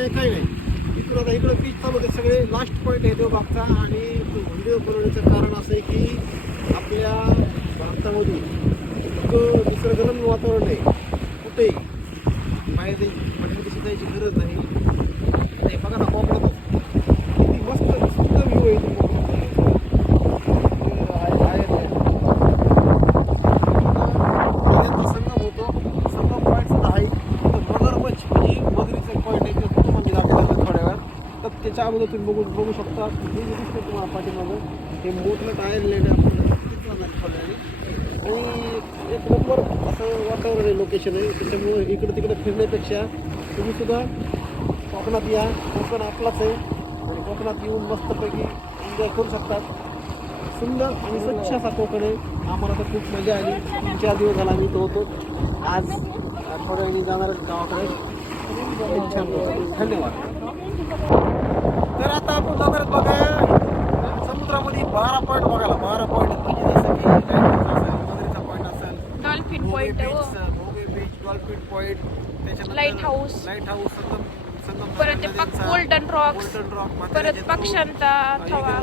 नाही काही नाही. इकडं आता इकडं बीच चालू होते सगळे. लास्ट पॉईंट आहे देवबागचा. आणि व्हिडिओ बनवण्याचं कारण असं आहे की आपल्या भारतामध्ये इतकं निसर्गरम्य वातावरण आहे, कुठेही बाहेर मध्ये जायची गरज नाही. ते बघा ना कोकणात किती मस्त सुंदर व्ह्यू आहे इथे कोकणात. संगम होतो, संगम पॉईंट सुद्धा आहे. मगरमच्छ म्हणजे मगरीचं पॉईंट आहे, ते म्हणजे दाखवलं थोड्या वेळात. तर त्याच्या अगोदर तुम्ही बघू शकता. हे जे दिसतं तुम्हाला पाठीमागं हे मोठं आयर्लंड आहे. आपण आणि एक नंबर असं वातावरण आहे, लोकेशन आहे. त्याच्यामुळे इकडं तिकडे फिरण्यापेक्षा तुम्ही सुद्धा कोकणात या. कोकण आपलाच आहे आणि कोकणात येऊन मस्तपैकी एन्जॉय करू शकतात. सुंदर आणि स्वच्छ असा कोकण आहे. आम्हाला तर खूप मजा आली. 3-4 दिवस झाला आम्ही इथं होतो. आज थोड्या वेळी जाणार गावाकडे. खूप छान होतं. धन्यवाद. तर आता आपण जाणार बघा समुद्रामध्ये 12 पॉईंट बघायला. 12 पॉईंट म्हणजे जसं की मगरीचा पॉईंट असेल, dolphin point beach, dolphin point, त्याच्यानंतर लाईट हाऊस, परत ते गोल्डन रॉक्स, परत पक्ष्यांचा थवा,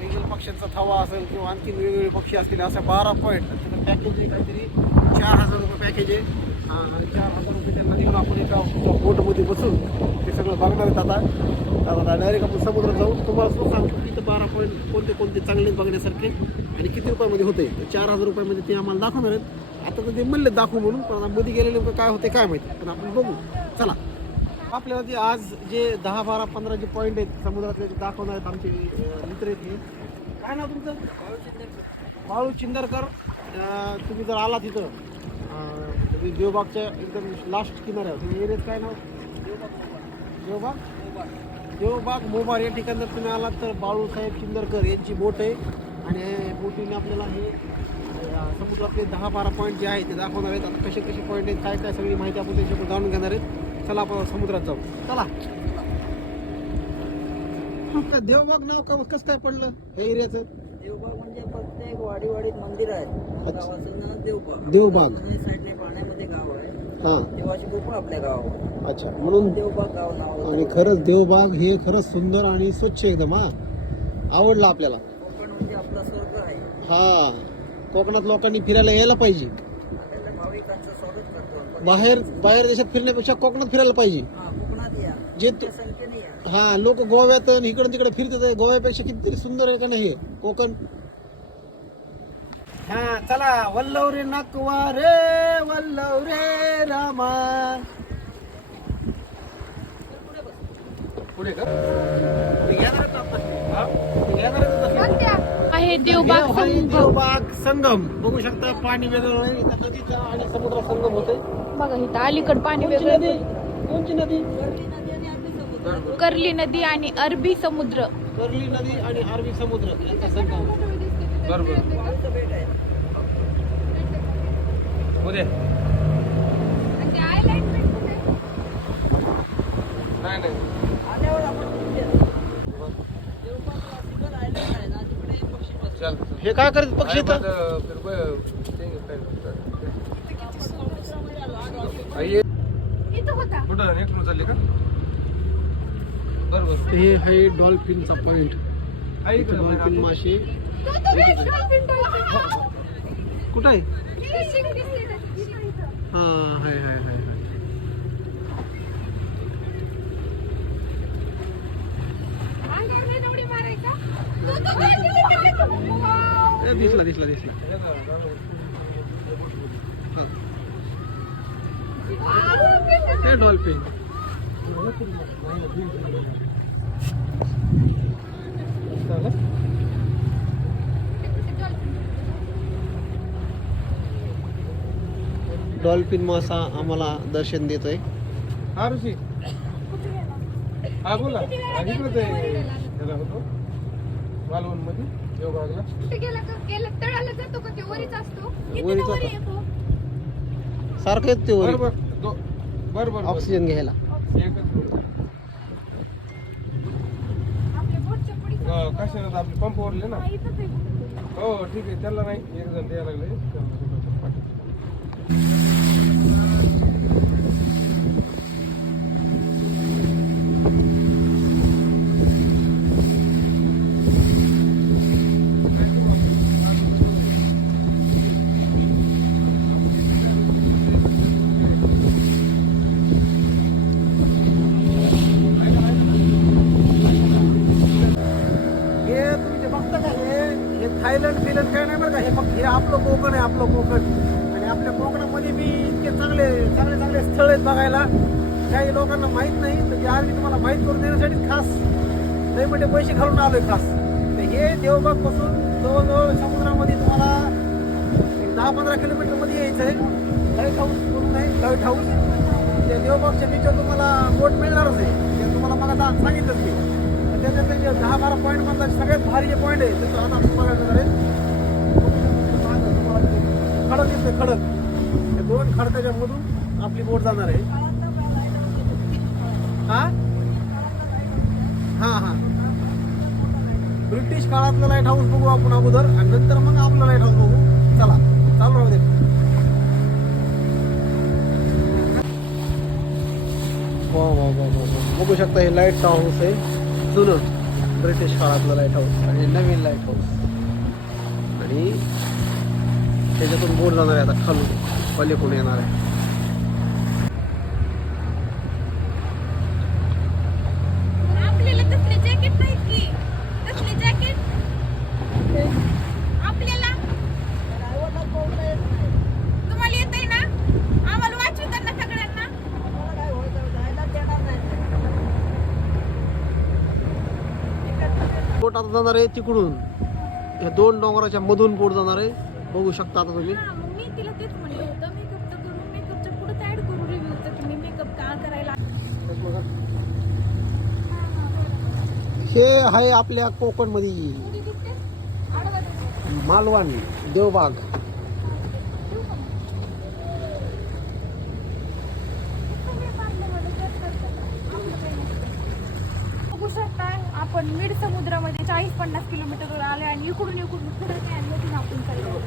वेगवेगळ्या पक्ष्यांचा थवा असेल किंवा आणखी वेगवेगळे पक्षी असतील. अशा 12 पॉईंट. त्याचं पॅकेज आहे काहीतरी 4000 रुपये पॅकेज आहे. आणि 4000 रुपये त्यांना देऊन आपण एका बोटमध्ये बसून ते सगळं बघणार आहेत. आता डायरेक्ट आपण समुद्रात जाऊ. तुम्हाला सुद्धा सांगतो की इथं 12 पॉईंट कोणते कोणते चांगले बघण्यासारखे आणि किती रुपयामध्ये होते. 4000 रुपयामध्ये ते आम्हाला दाखवणार आहेत. आता तर ते म्हणले दाखवू म्हणून, पण मध्ये गेले नेमकं काय होते काय माहिती, पण आपण बघू. चला आपल्याला जे आज जे 10, 12, 15 जे पॉईंट आहेत समुद्रातले दाखवणार आहेत आमचे मित्र आहेत. हे काय नाव तुमचं? बाळू चिंदरकर. तुम्ही जर आला तिथं देवबागच्या एकदम लास्ट किनाऱ्यावर तुम्ही एरियात काय नाव? देवबाग मोबार या ठिकाणी जर तुम्ही आलात तर बाळूसाहेब चिंदरकर यांची बोट आहे. आणि बोटीने आपल्याला हे समुद्रातले 10-12 पॉईंट जे आहेत ते दाखवणार आहेत. आता कसे कसे पॉईंट आहेत काय काय सगळी माहिती आपण त्याच्याकडे जाणून घेणार आहेत. चला आपण समुद्रात जाऊ. चला. देवबाग नाव कसं काय पडलं हे एरियाचं? देवबाग म्हणजे प्रत्येक वाडीवाडीत मंदिर आहे. गावाचं नाव देवबाग. देवबाग साईडने पाण्यामध्ये गाव आहे. हां, देवाची गोकुळ आपल्या गावावर. अच्छा, म्हणून देवबाग गाव नाव. आणि खरंच देवबाग हे खरंच सुंदर आणि स्वच्छ एकदम. आवडलं आपल्याला. कोकण म्हणजे आपला स्वर्ग आहे. हा, कोकणात लोकांनी फिरायला यायला पाहिजे. आपल्याला भाविकांचं स्वागत करतो आपण. बाहेर देशात फिरण्यापेक्षा कोकणात फिरायला पाहिजे. कोकणात या. जे संख्येने या. हा, लोक गोव्यात इकडून तिकडे फिरतात. गोव्यापेक्षा किती सुंदर आहे का नाही हे कोकण. हा चला. वल्लव रे नकवा रे वल्लव रे रामा. पुढे का आहे देवबाग संगम. देवबाग संगम बघू शकता. पाणी वेगळं आहे. नदीचा आणि समुद्र संगम होते. बघा इथं अलीकड पाणी वेगळं. कोणची नदी? कर्ली नदी आणि अरबी समुद्र. कर्ली नदी आणि अरबी समुद्र यांचा संगम. बरोबर. आल्यावर आपण देवबागला आयलंड आहे ना, तिकडे पक्षी बसतात. हे काय करत पक्षी येतात? हे आहे डॉल्फिनचा पॉइंट. डॉल्फिन माशी कुठं आहे? हा, हाय हाय हाय. दिसला दिसला दिसला. हे डॉल्फिन. डॉल्फिन मासा आम्हाला दर्शन देतोय. हा ऋषी, हा बोला. इकडे होतो मालवण मध्ये देवबागला. सारखं येत ते वर बरोबर ऑक्सिजन घ्यायला. कशाला आपले पंप वरले ना. हो ठीक आहे. त्याला नाही एक जण द्यायला लागले. हे फक्त हे आपलं कोकण आहे, आपलं कोकण. आणि आपल्या कोकणामध्ये बी इतके चांगले चांगले चांगले स्थळ आहेत बघायला. काही लोकांना माहीत नाही, तर ते आज मी तुम्हाला माहीत करून देण्यासाठी खास लई मोठे पैसे घालून आलोय खास. तर हे देवबाग पासून जवळजवळ समुद्रामध्ये तुम्हाला 10-15 किलोमीटर मध्ये यायचं आहे. लाईट हाऊस म्हणून आहे, लाईट हाऊस. त्या देवबागच्या बीचवर तुम्हाला बोट मिळणारच आहे, ते तुम्हाला मग आता सांगितलंच मी. तर त्याच्यातले जे 10-12 पॉईंट मधला सगळ्यात भारी जे पॉईंट आहे त्याचं आता तुम्हाला आहे खडक दिसतोय, खडक. ते 2 खडकाच्या मधून आपली बोट जाणार आहे. हा हा हा ब्रिटिश काळातलं लाईट हाऊस बघू आपण अगोदर, आणि नंतर मग आपलं लाईट हाऊस बघू. चला चालू राहू दे. बघू शकता हे लाईट हाऊस आहे, जुनं ब्रिटिश काळातलं लाईट हाऊस आणि नवीन लाईट हाऊस. आणि त्याच्यातून बोट जाणार आहे आता खालून, पलीकडून येणार आहे. आपल्याला तसले जॅकेट नाही की, तसले जॅकेट आपल्याला तुम्हाला येत आहे ना, आम्हाला वाचवताना सगळ्यांना. बोट आता जाणार आहे तिकडून, या 2 डोंगराच्या मधून बोट जाणार आहे. बघू शकता आता तुम्ही. हा, मग मी तिला तेच म्हणलं होतं, मेकअप तर करू, मेकअपच्या पुढे ऍड करू रिव्ह्यू तर की मी मेकअप का करायला. हे आहे आपल्या कोकण मध्ये कुठे दिसते? आडवा दिसते. मालवण देवबाग. बघू शकताय आपण मिड समुद्रामध्ये 40-50 किलोमीटरवर आले आणि इकडून पुढे काय आणि मधून आपण चाललो.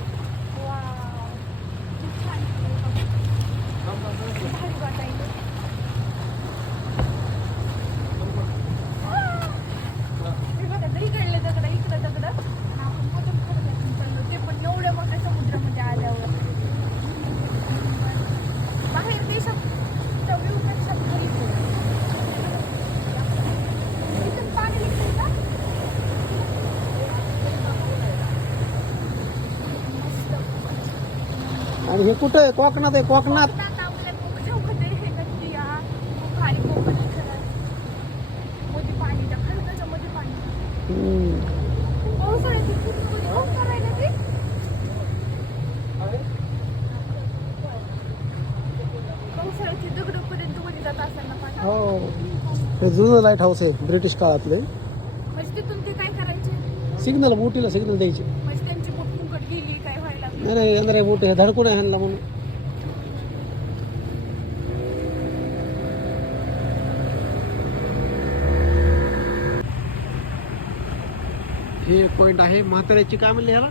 वाव, खूप छान. भारी वाटायलं. हे बघा, इकडले दगड, इकडे दगड, आणि आपण मधून पुढे चाललो, ते पण एवढ्या मोठ्या समुद्रामध्ये आल्यावर. बाहेर देशात व्ह्यू पेक्षा भारी आहे. इथून पाणी निघतंय का? मस्त. आणि हे कुठं आहे? कोकणात आहे, कोकणात. कोकणात आपल्या चौखट आहे, हे नदी हा. खूप भारी कोकण आहे खरंच. मध्ये पाणी, त्या खडकाच्या मध्ये पाणी. पावसाळ्यात खूप मध्ये पाऊस करायला ते. पावसाळ्याची दगडपर्यंत मध्ये जात असेल ना पाणी. हो, हे जुनं लाईट हाऊस आहे ब्रिटिश काळातले. म्हणजे तिथून ते काय करायचे? सिग्नल, बोटीला सिग्नल द्यायचे. म्हणजे त्यांची बोट फुकट गेली, काय व्हायला लागलं? नाही येणार आहे बोट, हे धडकून आहे ह्यांना म्हणून. हे पॉइंट आहे म्हाताऱ्याची, काय म्हणले ह्याला?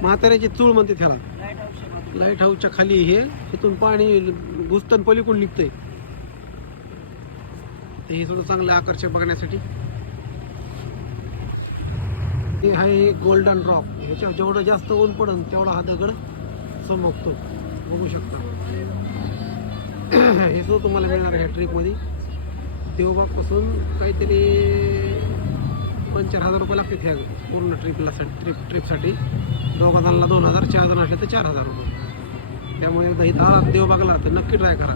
म्हाताऱ्याची चूळ म्हणते ह्याला. लाईट हाऊसच्या खाली हे, तिथून पाणी घुसतन पलीकडून निघतंय. ते हे सुद्धा चांगलं आकर्षक बघण्यासाठी. हे आहे गोल्डन रॉक. ह्याच्यावर जेवढं जास्त ऊन पडन तेवढा हा दगड चमकतो, बघू शकता. हे सुद्धा तुम्हाला मिळणार आहे ट्रिपमध्ये. देवबागपासून काहीतरी 5,000-4,000 रुपये लागतात ह्या पूर्ण ट्रिपसाठी. 2 जणांना 2,000, 4 जण असले तर 4,000 रुपये. त्यामुळे एकदा इथं देवबागला तर नक्की ट्राय करा.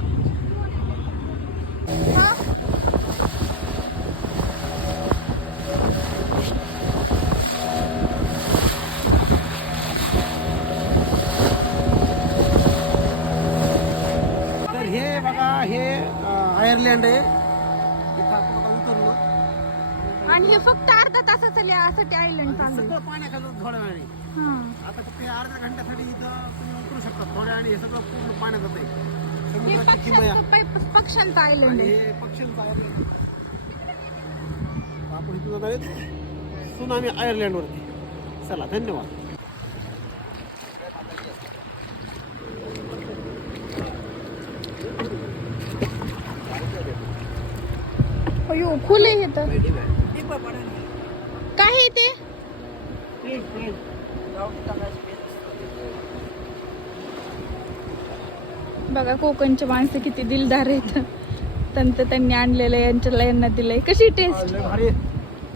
तर हे बघा, हे आयर्लंड आहे. इथं आपण आता उतरलो. आणि हे फक्त अर्धा तासासाठी आयलंड चालू सगळं पाण्याखाली थोड्या वेळाने. आहे. आता फक्त अर्ध्या घंट्यासाठी इथं तुम्ही उतरू शकता थोड्या, आणि हे सगळं पूर्ण पाण्यात जात आहे. हे समुद्राची किमया पक्ष्यांचं आयलंड आणि आहे. हे पक्ष्यांचं आयर्लंड. आपण इथून जात आहेत सुनामी आयर्लंडवरती. चला, धन्यवाद. अयो, फुल आहे हे तर. काय आहे ते? बघा कोकणचे माणसं किती दिलदार आहेत. त्यांनी आणलेलं यांना दिलंय. कशी टेस्ट? भारी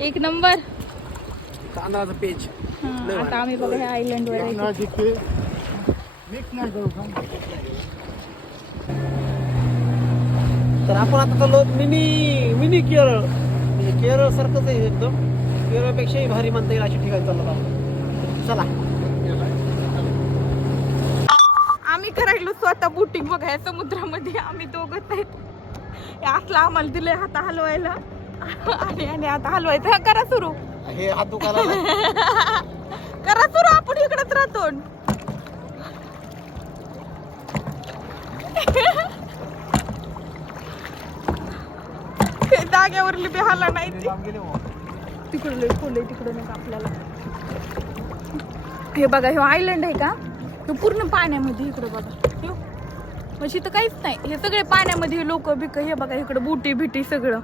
एक नंबर. तांदळाचं पेज. हा. आता आम्ही बघा ह्या आयलंडवर आहे. तर आपण आता चाललो मिनी केरळ, म्हणजे केरळ सारखंच आहे एकदम. केरळपेक्षाही भारी म्हणता येईल अशी ठिकाणी चाललो आहोत. चला. आम्ही करायलो स्वतः बोटिंग बघा या समुद्रामध्ये. आम्ही दोघंच आहेत. हे असलं आम्हाला दिलंय हात हलवायला आणि आता हलवायचं. हा, करा सुरू. हे हात दुखायला करा सुरू. आपण इकडेच राहतो. जागेवरली बी हाला नाही ती. तिकडं लय खोल आहे, तिकडं नका आपल्याला. हे बघा हे आयलंड आहे का, तो पूर्ण पाण्यामध्ये. इकडं बघा हे म्हणजे इथं काहीच नाही. हे सगळे पाण्यामध्ये लोक बिक. हे बघा इकडं बोटी बिटी सगळं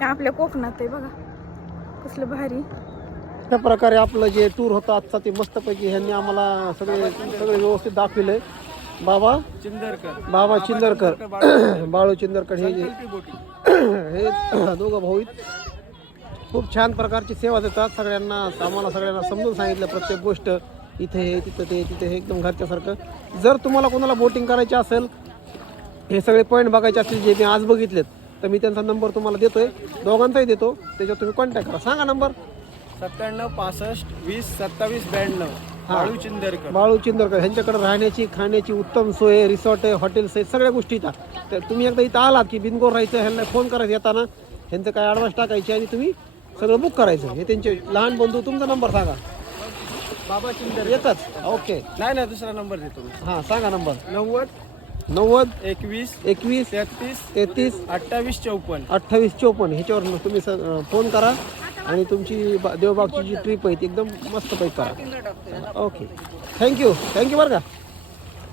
हे आपल्या कोकणात आहे. बघा कसलं भारी. त्या प्रकारे आपलं जे टूर होतं आजचा ते मस्तपैकी ह्यांनी आम्हाला सगळे व्यवस्थित दाखविलंय. बाबा चिंदरकर बाळू चिंदरकर हे दोघं भाऊ खूप छान प्रकारची सेवा देतात सगळ्यांना. आम्हाला सगळ्यांना समजून सांगितलं प्रत्येक गोष्ट. इथे हे तिथं ते तिथे हे एकदम घरच्यासारखं. जर तुम्हाला कोणाला बोटिंग करायची असेल, हे सगळे पॉईंट बघायचे असतील जे मी आज बघितलेत, तर मी त्यांचा नंबर तुम्हाला देतोय. दोघांचाही देतो. त्याच्यावर तुम्ही कॉन्टॅक्ट करा. सांगा नंबर. 97 65 20 27 92. बाळू चिंदरकर. बाळू चिंदरकर ह्यांच्याकडे राहण्याची खाण्याची उत्तम सोय, रिसॉर्ट आहे, हॉटेल्स आहे, सगळ्या गोष्टी इथं. तर तुम्ही एकदा इथं आलात की बिनगोर राहायचं, ह्यांना फोन करायचं येताना, ह्यांचं काय ॲडव्हान्स टाकायचे आणि तुम्ही सगळं बुक करायचं. हे त्यांचे लहान बंधू. तुमचा नंबर सांगा. बाबा चिंदरकर. एकच. ओके. नाही दुसरा नंबर देतो मी. हां सांगा नंबर. 90 90 21 21 33 33 28 54. 28 54 ह्याच्यावर तुम्ही फोन करा आणि तुमची देवबागची जी ट्रिप आहे ती एकदम मस्त पैकी करा. ओके. थँक्यू बरं का.